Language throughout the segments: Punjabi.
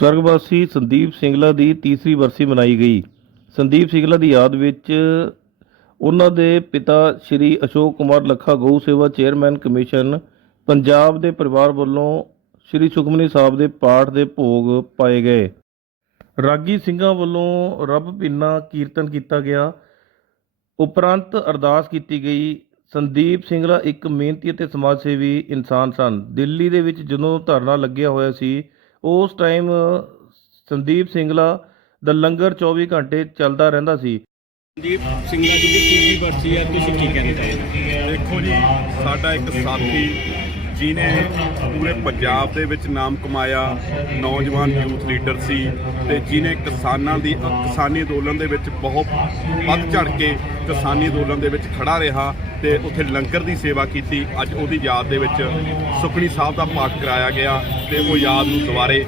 ਸਵਰਗਵਾਸੀ ਸੰਦੀਪ ਸਿੰਗਲਾ ਦੀ ਤੀਸਰੀ ਬਰਸੀ ਮਨਾਈ ਗਈ। ਸੰਦੀਪ ਸਿੰਗਲਾ ਦੀ ਯਾਦ ਵਿੱਚ ਉਹਨਾਂ ਦੇ ਪਿਤਾ ਸ਼੍ਰੀ ਅਸ਼ੋਕ ਕੁਮਾਰ ਲੱਖਾ ਗਊ ਸੇਵਾ ਚੇਅਰਮੈਨ ਕਮਿਸ਼ਨ ਪੰਜਾਬ ਦੇ ਪਰਿਵਾਰ ਵੱਲੋਂ ਸ਼੍ਰੀ ਸੁਖਮਨੀ ਸਾਹਿਬ ਦੇ ਪਾਠ ਦੇ ਭੋਗ ਪਾਏ ਗਏ। ਰਾਗੀ ਸਿੰਘਾਂ ਵੱਲੋਂ ਰੱਬ ਪਿੰਨਾ ਕੀਰਤਨ ਕੀਤਾ ਗਿਆ। ਉਪਰੰਤ ਅਰਦਾਸ ਕੀਤੀ ਗਈ, ਸੰਦੀਪ ਸਿੰਗਲਾ ਇੱਕ ਮਿਹਨਤੀ ਅਤੇ ਸਮਾਜ ਸੇਵੀ ਇਨਸਾਨ ਸਨ। ਦਿੱਲੀ ਦੇ ਵਿੱਚ ਜਦੋਂ ਧਰਨਾ ਲੱਗਿਆ ਹੋਇਆ ਸੀ ਉਸ ਟਾਈਮ ਸੰਦੀਪ ਸਿੰਗਲਾ ਦਾ ਲੰਗਰ 24 ਘੰਟੇ ਚੱਲਦਾ ਰਹਿੰਦਾ ਸੀ। ਸੰਦੀਪ ਸਿੰਘਲਾ ਜੀ ਦੀ ਤੀਜੀ ਵਰਸੀ ਹੈ ਤੁਸੀਂ ਕੀ ਕਹਿਣਾ ਚਾਹੋਗੇ ਦੇਖੋ ਜੀ ਸਾਡਾ ਇੱਕ ਸਾਥੀ ਜਿਨੇ ਪੂਰੇ ਪੰਜਾਬ ਦੇ ਵਿੱਚ ਨਾਮ ਕਮਾਇਆ ਨੌਜਵਾਨ ਯੂਥ ਲੀਡਰ ਸੀ ਤੇ ਜਿਨੇ ਕਿਸਾਨਾਂ ਦੀ ਕਿਸਾਨੀ ਅੰਦੋਲਨ ਦੇ ਵਿੱਚ ਬਹੁਤ ਵੱਧ ਚੜ ਕੇ ਕਿਸਾਨੀ ਅੰਦੋਲਨ ਦੇ ਵਿੱਚ ਖੜਾ ਰਿਹਾ। ਤੇ ਉੱਥੇ ਲੰਗਰ ਦੀ ਸੇਵਾ ਕੀਤੀ। ਅੱਜ ਉਹਦੀ ਯਾਦ ਦੇ ਵਿੱਚ ਸੁਖਣੀ ਸਾਹਿਬ ਦਾ ਪਾਠ ਕਰਾਇਆ ਗਿਆ ਤੇ ਉਹ ਯਾਦ ਨੂੰ ਦੁਬਾਰੇ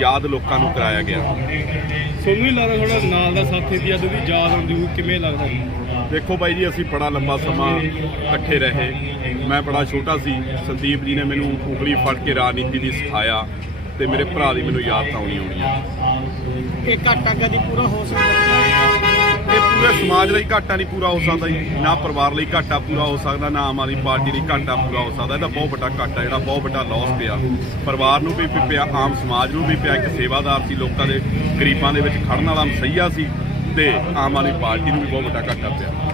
ਯਾਦ ਲੋਕਾਂ ਨੂੰ ਕਰਾਇਆ ਗਿਆ। ਤੁਹਾਨੂੰ ਨਹੀਂ ਲੱਗਦਾ ਥੋੜਾ ਨਾਲ ਦਾ ਸਾਥੀ ਦੀ ਅੱਜ ਉਹਦੀ ਯਾਦ ਆਉਂਦੀ ਹੋਊ ਕਿਵੇਂ ਲੱਗਦਾ? ਦੇਖੋ ਬਾਈ ਜੀ ਅਸੀਂ ਬੜਾ ਲੰਬਾ ਸਮਾਂ ਇਕੱਠੇ ਰਹੇ। ਮੈਂ ਬੜਾ ਛੋਟਾ ਸੀ। ਸੰਦੀਪ ਜੀ ਨੇ ਮੈਨੂੰ ਉਂਗਲੀ ਫੜ ਕੇ ਰਾਜਨੀਤੀ ਦੀ ਸਿਖਾਇਆ ਤੇ ਮੇਰੇ ਭਰਾ ਦੀ ਮੈਨੂੰ ਯਾਦ ਤਾਂ ਆਉਣੀ ਆਉਣੀ ਆ। ਇਹ ਘਾਟਾ ਕਦੀ ਪੂਰਾ ਹੋ ਸਕਦਾ। ਪੂਰੇ ਸਮਾਜ ਲਈ ਘਾਟਾ ਨਹੀਂ ਪੂਰਾ ਹੋ ਸਕਦਾ ਜੀ। ਨਾ ਪਰਿਵਾਰ ਲਈ ਘਾਟਾ ਪੂਰਾ ਹੋ ਸਕਦਾ, ਨਾ ਆਮ ਆਦਮੀ ਪਾਰਟੀ ਲਈ ਘਾਟਾ ਪੂਰਾ ਹੋ ਸਕਦਾ। ਇਹਦਾ ਬਹੁਤ ਵੱਡਾ ਘਾਟਾ, ਜਿਹੜਾ ਬਹੁਤ ਵੱਡਾ ਲਾਸ ਪਿਆ। ਪਰਿਵਾਰ ਨੂੰ ਵੀ ਪਿਆ, ਆਮ ਸਮਾਜ ਨੂੰ ਵੀ ਪਿਆ। ਇੱਕ ਸੇਵਾਦਾਰ ਸੀ, ਲੋਕਾਂ ਦੇ ਗਰੀਬਾਂ ਦੇ ਵਿੱਚ ਖੜਨ ਵਾਲਾ ਮਸਈਆ ਸੀ ਤੇ ਆਮ ਆਦਮੀ ਪਾਰਟੀ ਨੂੰ ਵੀ ਬਹੁਤ ਵੱਡਾ ਘਾਟਾ ਪਿਆ।